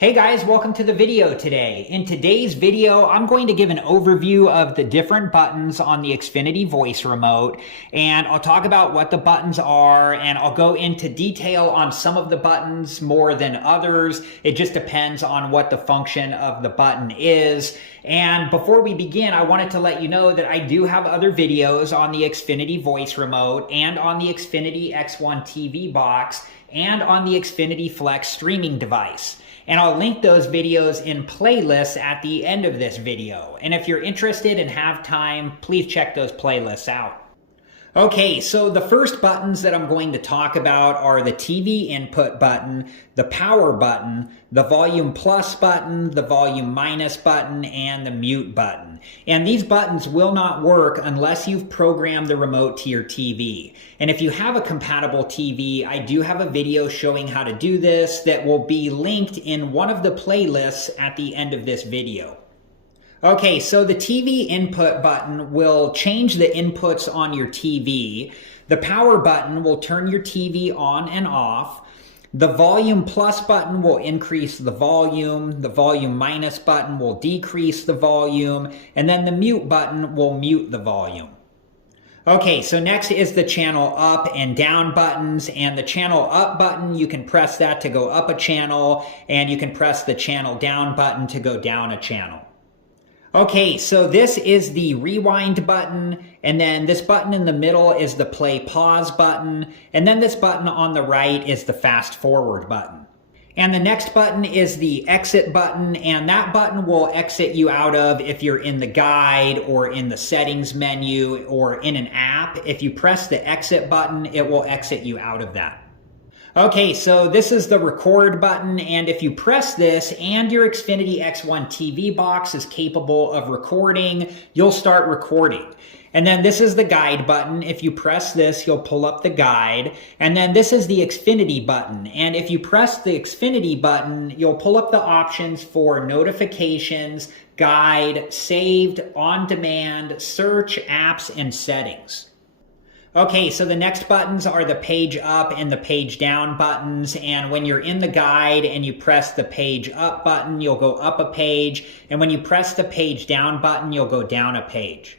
Hey guys, welcome to the video today. In today's video, I'm going to give an overview of the different buttons on the Xfinity voice remote, and I'll talk about what the buttons are, and I'll go into detail on some of the buttons more than others. It just depends on what the function of the button is. And before we begin, I wanted to let you know that I do have other videos on the Xfinity voice remote and on the Xfinity X1 TV box and on the Xfinity Flex streaming device. And I'll link those videos in playlists at the end of this video. And if you're interested and have time, please check those playlists out. Okay, so the first buttons that I'm going to talk about are the TV input button, the power button, the volume plus button, the volume minus button, and the mute button. And these buttons will not work unless you've programmed the remote to your TV. And if you have a compatible TV, I do have a video showing how to do this that will be linked in one of the playlists at the end of this video. Okay, so the TV input button will change the inputs on your TV. The power button will turn your TV on and off. The volume plus button will increase the volume minus button will decrease the volume, and then the mute button will mute the volume. Okay, so next is the channel up and down buttons, and the channel up button, you can press that to go up a channel, and you can press the channel down button to go down a channel. Okay, so this is the rewind button, and then this button in the middle is the play pause button, and then this button on the right is the fast forward button. And the next button is the exit button, and that button will exit you out of if you're in the guide or in the settings menu or in an app. If you press the exit button, it will exit you out of that. Okay, so this is the record button, and if you press this and your Xfinity X1 TV box is capable of recording, you'll start recording. And then this is the guide button. If you press this, you'll pull up the guide. And then this is the Xfinity button. And if you press the Xfinity button, you'll pull up the options for notifications, guide, saved, on demand, search, apps, and settings. Okay, so the next buttons are the page up and the page down buttons, and when you're in the guide and you press the page up button, you'll go up a page, and when you press the page down button, you'll go down a page.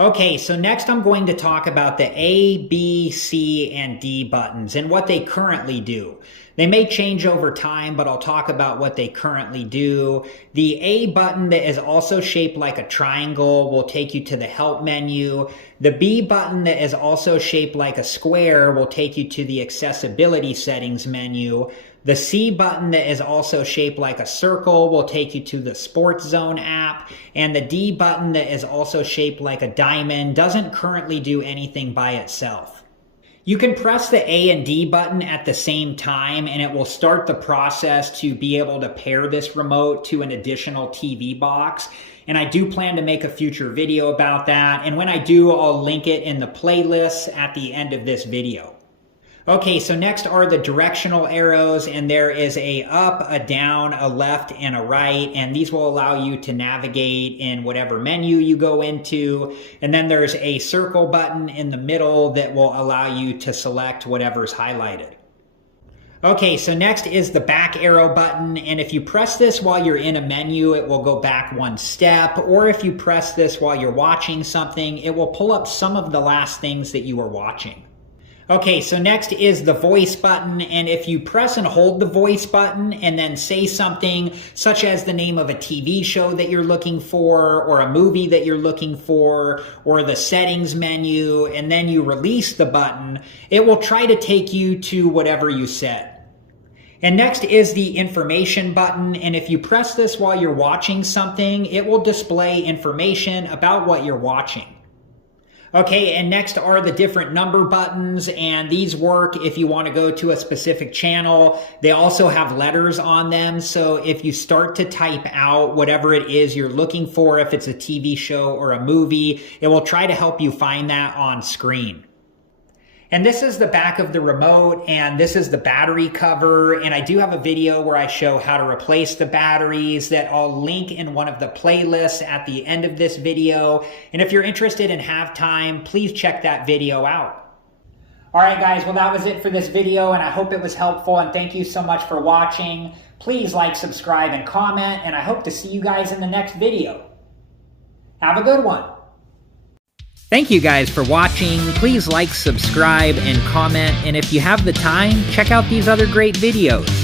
Okay, so next I'm going to talk about the A, B, C, and D buttons and what they currently do. They may change over time, but I'll talk about what they currently do. The A button that is also shaped like a triangle will take you to the help menu. The B button that is also shaped like a square will take you to the accessibility settings menu. The C button that is also shaped like a circle will take you to the Sports Zone app. And the D button that is also shaped like a diamond doesn't currently do anything by itself. You can press the A and D button at the same time, and it will start the process to be able to pair this remote to an additional TV box. And I do plan to make a future video about that. And when I do, I'll link it in the playlists at the end of this video. Okay, so next are the directional arrows, and there is a up, a down, a left, and a right, and these will allow you to navigate in whatever menu you go into. And then there's a circle button in the middle that will allow you to select whatever's highlighted. Okay, so next is the back arrow button, and if you press this while you're in a menu, it will go back one step, or if you press this while you're watching something, it will pull up some of the last things that you were watching. Okay, so next is the voice button, and if you press and hold the voice button and then say something such as the name of a TV show that you're looking for, or a movie that you're looking for, or the settings menu, and then you release the button, it will try to take you to whatever you said. And next is the information button, and if you press this while you're watching something, it will display information about what you're watching. Okay, and next are the different number buttons, and these work if you want to go to a specific channel. They also have letters on them, so if you start to type out whatever it is you're looking for, if it's a TV show or a movie, it will try to help you find that on screen. And this is the back of the remote, and this is the battery cover, and I do have a video where I show how to replace the batteries that I'll link in one of the playlists at the end of this video. And if you're interested and have time, please check that video out. All right, guys, well, that was it for this video, and I hope it was helpful, and thank you so much for watching. Please like, subscribe, and comment, and I hope to see you guys in the next video. Have a good one. Thank you guys for watching. Please like, subscribe, and comment, and if you have the time, check out these other great videos.